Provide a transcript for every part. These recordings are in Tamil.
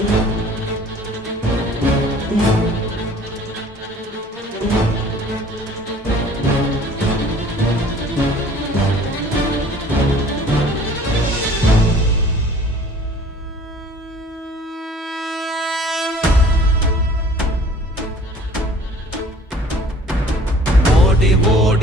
ஓடி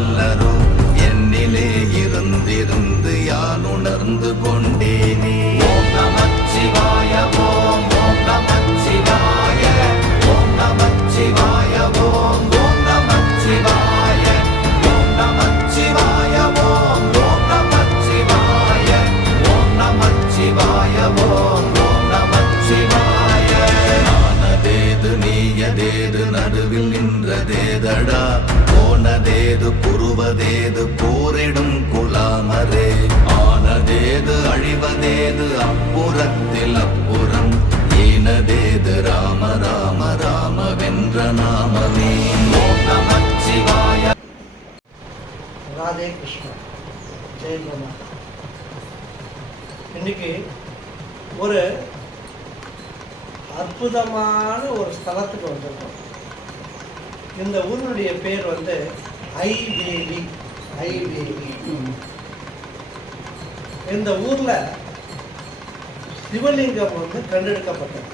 لا தேவதேது அப்புறத்தில் அப்புறம். ஈனதேது ராம ராம ராம வென்ற நாமமே. ஓம் நமச்சிவாய ராதே கிருஷ்ணா. ஜெய் குமார் இன்னைக்கு ஒரு அற்புதமான ஒரு ஸ்தலத்துக்கு வந்திருக்கோம். இந்த ஊருடைய பேர் வந்து ஐவேலி. ஐவேலி. இந்த ஊர்ல சிவலிங்கம் வந்து கண்டெடுக்கப்பட்டது.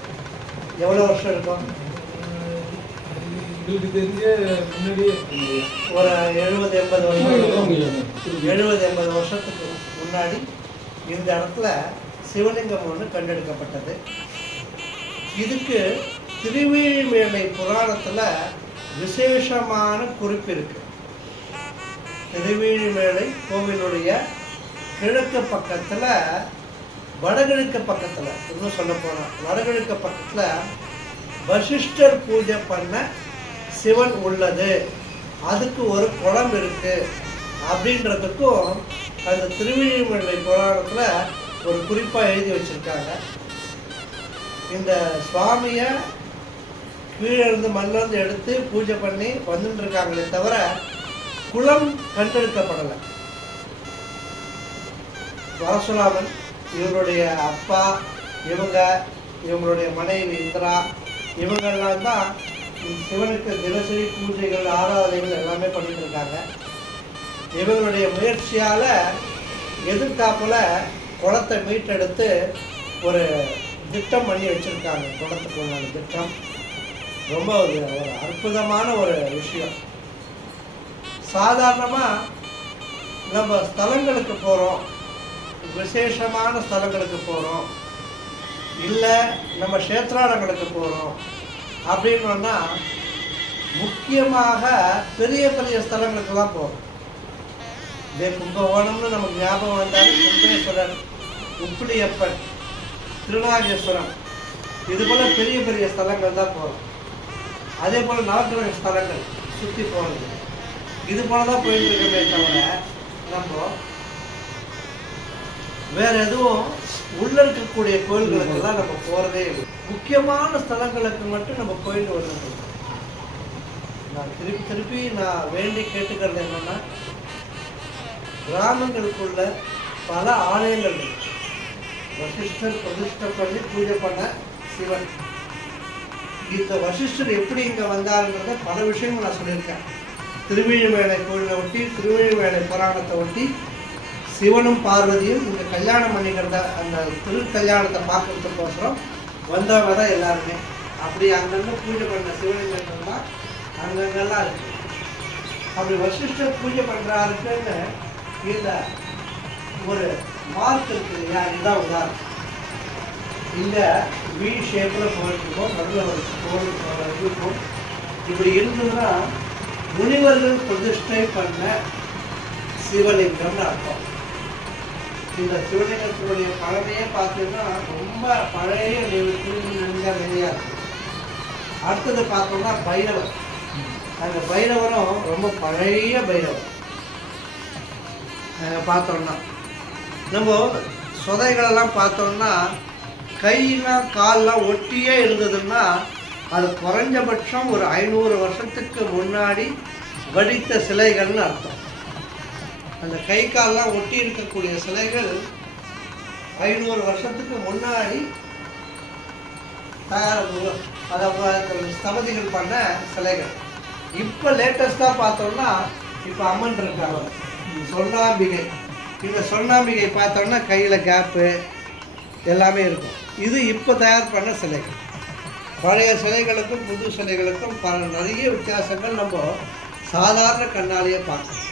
எவ்வளோ வருஷம் இருக்கும். ஒரு எழுபது எண்பது வருஷம். எழுபது எண்பது வருஷத்துக்கு முன்னாடி இந்த இடத்துல சிவலிங்கம் ஒன்று கண்டெடுக்கப்பட்டது. இதுக்கு திருவேழிமேலை புராணத்தில் விசேஷமான குறிப்பு இருக்கு. திருவேழிமேலை கோவிலுடைய கிழக்கு பக்கத்தில் வடகிழக்கு பக்கத்தில் இன்னும் சொல்ல போனால் வடகிழக்கு பக்கத்தில் வசிஷ்டர் பூஜை பண்ண சிவன் உள்ளது. அதுக்கு ஒரு குளம் இருக்கு. அப்படின்றதுக்கும் அந்த திருவிழிமலை புராணத்தில் ஒரு குறிப்பாக எழுதி வச்சுருக்காங்க. இந்த சுவாமியை கீழே இருந்து மண்ணிலிருந்து எடுத்து பூஜை பண்ணி வந்துட்டு இருக்காங்களே தவிர குளம் கண்டெடுக்கப்படலை. வரசுராமன் இவருடைய அப்பா இவங்க இவங்களுடைய மனைவி இந்திரா இவங்கெல்லாம் தான் சிவனுக்கு தினசரி பூஜைகள் ஆராதனைகள் எல்லாமே பண்ணிட்டு இருக்காங்க. இவங்களுடைய முயற்சியால் எதிர்காப்பில் குளத்தை மீட்டெடுத்து ஒரு திட்டம் பண்ணி வச்சுருக்காங்க. குளத்துக்கு உண்டான திட்டம். ரொம்ப ஒரு ஒரு அற்புதமான ஒரு விஷயம். சாதாரணமாக நம்ம ஸ்தலங்களுக்கு போகிறோம் விசேஷமான ஸ்தலங்களுக்கு போகிறோம் இல்லை நம்ம க்ஷேத்ராலங்களுக்கு போகிறோம் அப்படின்னோன்னா முக்கியமாக பெரிய பெரிய ஸ்தலங்களுக்கெல்லாம் போகிறோம் இதே கும்பகோணம்னு நமக்கு ஞாபகம் வந்தாலும் கும்பேஸ்வரர் உப்பிலியப்பன் திருநாகேஸ்வரம் இது போல் பெரிய பெரிய ஸ்தலங்கள் தான் போகிறோம் அதே போல் நவக்கிரக ஸ்தலங்கள் சுற்றி போகிறது இது போல தான் போயிட்டு இருக்கமே தவிர நம்ம வேற எதுவும் உள்ள இருக்கக்கூடிய கோயில்களுக்கெல்லாம் நம்ம போறதே இல்லை. முக்கியமான ஸ்தலங்களுக்கு மட்டும் நம்ம கோயில் வருது நான் திருப்பி திருப்பி நான் வேண்டி கேட்டுக்கிறது என்னன்னா கிராமங்களுக்குள்ள பல ஆலயங்கள் இருக்கு. வசிஷ்டர் பிரதிஷ்டை பண்ணி பூஜை பண்ண சிவன். இந்த வசிஷ்டர் எப்படி இங்க வந்தாருங்கிறத பல விஷயங்கள் நான் சொல்லியிருக்கேன். திருவிழிமேலை கோயிலை ஒட்டி திருவிழிமேலை புராணத்தை ஒட்டி சிவனும் பார்வதியும் இந்த கல்யாணம் பண்ணிக்கிறத அந்த திரு கல்யாணத்தை பார்க்கறதுக்கோசரம் வந்தவங்க தான் எல்லாருமே. அப்படி அங்கங்க பூஜை பண்ண சிவலிங்கங்கள்லாம் அங்கங்கெல்லாம் இருக்கு. அப்படி வசிஷ்டர் பூஜை பண்றாருக்குன்னு இந்த ஒரு மார்க் இருக்குது இல்லையா? இதுதான் உதாரணம். இந்த வி ஷேப்பில் போயிருக்கோம் நடுவில் ஒரு கோல் இருக்கும். இப்படி இருந்ததுன்னா முனிவர்கள் பிரதிஷ்டை பண்ண சிவலிங்கம்னு அர்த்தம். இந்த சிவலிங்கத்தினுடைய பழமையே பார்த்தீங்கன்னா ரொம்ப பழைய நெஞ்ச நிலையாக இருக்கும் அடுத்தது பார்த்தோம்னா பைரவர். அந்த பைரவரும் ரொம்ப பழைய பைரவர். பார்த்தோம்னா நம்ம சொதைகளெல்லாம் பார்த்தோம்னா கையெல்லாம் கால்லாம் ஒட்டியே இருந்ததுன்னா அது குறைஞ்சபட்சம் ஒரு ஐநூறு வருஷத்துக்கு முன்னாடி வடித்த சிலைகள்னு அர்த்தம். அந்த கை கால்லாம் ஒட்டி இருக்கக்கூடிய சிலைகள் ஐநூறு வருஷத்துக்கு முன்னாடி தயார் அதாவது ஸ்தபதிகள் பண்ண சிலைகள். இப்போ லேட்டஸ்ட்டாக பார்த்தோம்னா இப்போ அம்மன் இருக்காங்க. சொன்னாம்பிகை. இந்த சொன்னாம்பிகை பார்த்தோம்னா கையில் கேப்பு எல்லாமே இருக்கும். இது இப்போ தயார் பண்ண சிலைகள். பழைய சிலைகளுக்கும் புது சிலைகளுக்கும் பல நிறைய வித்தியாசங்கள் நம்ம சாதாரண கண்ணாலேயே பார்க்கலாம்.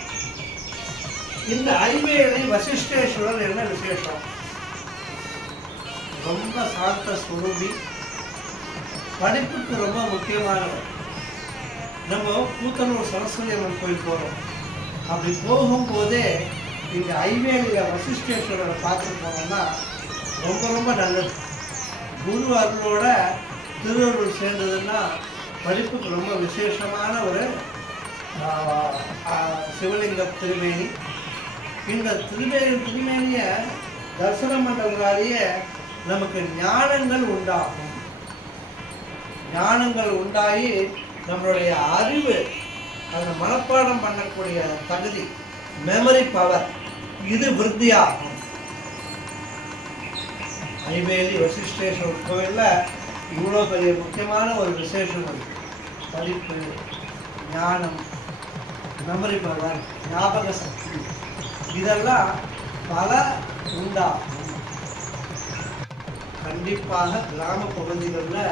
இந்த ஐவேலை வசிஷ்டேஸ்வரர் என்ன விசேஷம்? ரொம்ப சாந்த சுரூபி. படிப்புக்கு ரொம்ப முக்கியமானவர். நம்ம கூத்தனூர் சரஸ்வதி அம்மன் கோயில் போகிறோம் அப்படி போகும்போதே இந்த ஐவேலியில் வசிஷ்டேஸ்வரரை பார்த்து போனோம்னா ரொம்ப ரொம்ப நல்லது. குரு அருளோட திருவருள் சேர்ந்ததுன்னா படிப்புக்கு ரொம்ப விசேஷமான ஒரு சிவலிங்க திருமேனி இந்த திருமேனி திருமேனிய தரிசனம் பண்ணுறதுனாலேயே நமக்கு ஞானங்கள் உண்டாகும். ஞானங்கள் உண்டாகி நம்மளுடைய அறிவு அந்த மனப்பாடம் பண்ணக்கூடிய தகுதி மெமரி பவர் இது விருத்தியாகும். ஐவேலி வசிஷ்டேஸ்வரர் கோயிலில் இவ்வளோ பெரிய முக்கியமான ஒரு விசேஷம் இருக்கு படிப்பு ஞானம் மெமரி பவர் ஞாபக சக்தி. இதெல்லாம் பல உண்டா? கண்டிப்பாக கிராம பகுதிகளில்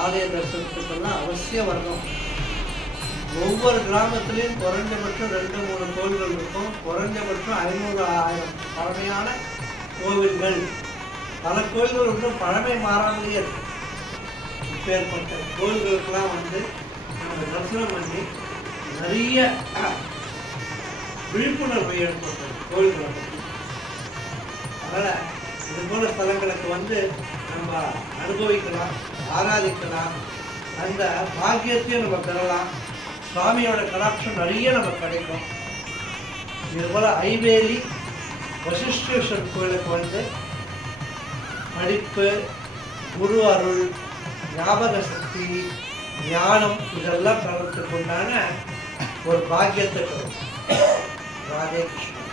ஆலய தரிசனத்துக்கெல்லாம் அவசியம் வரணும். ஒவ்வொரு கிராமத்துலேயும் குறைஞ்சபட்சம் ரெண்டு மூணு கோவில்கள் இருக்கும். குறைஞ்சபட்சம் ஐநூறு ஆயிரம் பழமையான கோவில்கள். பல கோயில்கள் இன்னும் பழமை மாறாமலேயே இருக்கு. இப்பேற்பட்ட கோயில்களுக்கெல்லாம் வந்து நம்ம தரிசனம் பண்ணி நிறைய விழிப்புணர்வை ஏற்படுத்தும் கோயில்களை. அதனால் இது போல ஸ்தலங்களுக்கு வந்து நம்ம அனுபவிக்கலாம் ஆராதிக்கலாம். அந்த பாக்கியத்தையும் நம்ம பெறலாம். சுவாமியோட கடாட்சம் நிறைய நமக்கு கிடைக்கும். இது ஐவேலி வசிஷ்டேஸ்வரர் கோயிலுக்கு வந்து படிப்பு குரு அருள் ஞாபக சக்தி ஞானம் இதெல்லாம் பெறத்துக்கு உண்டான ஒரு பாக்கியத்தை பெறும் ராதே கிருஷ்ணன்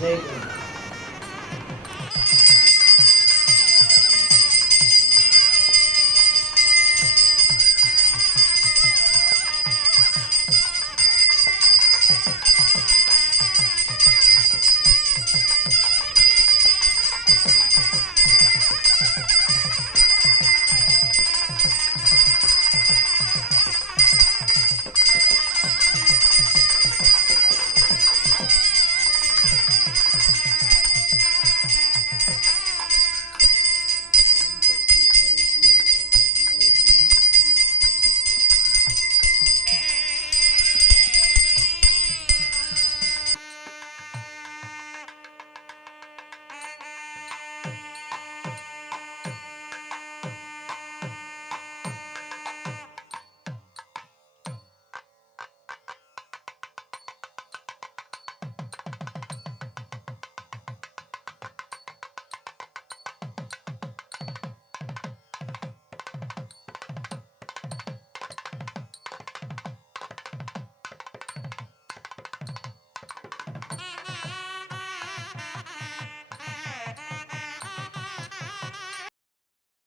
ஜெய் குரு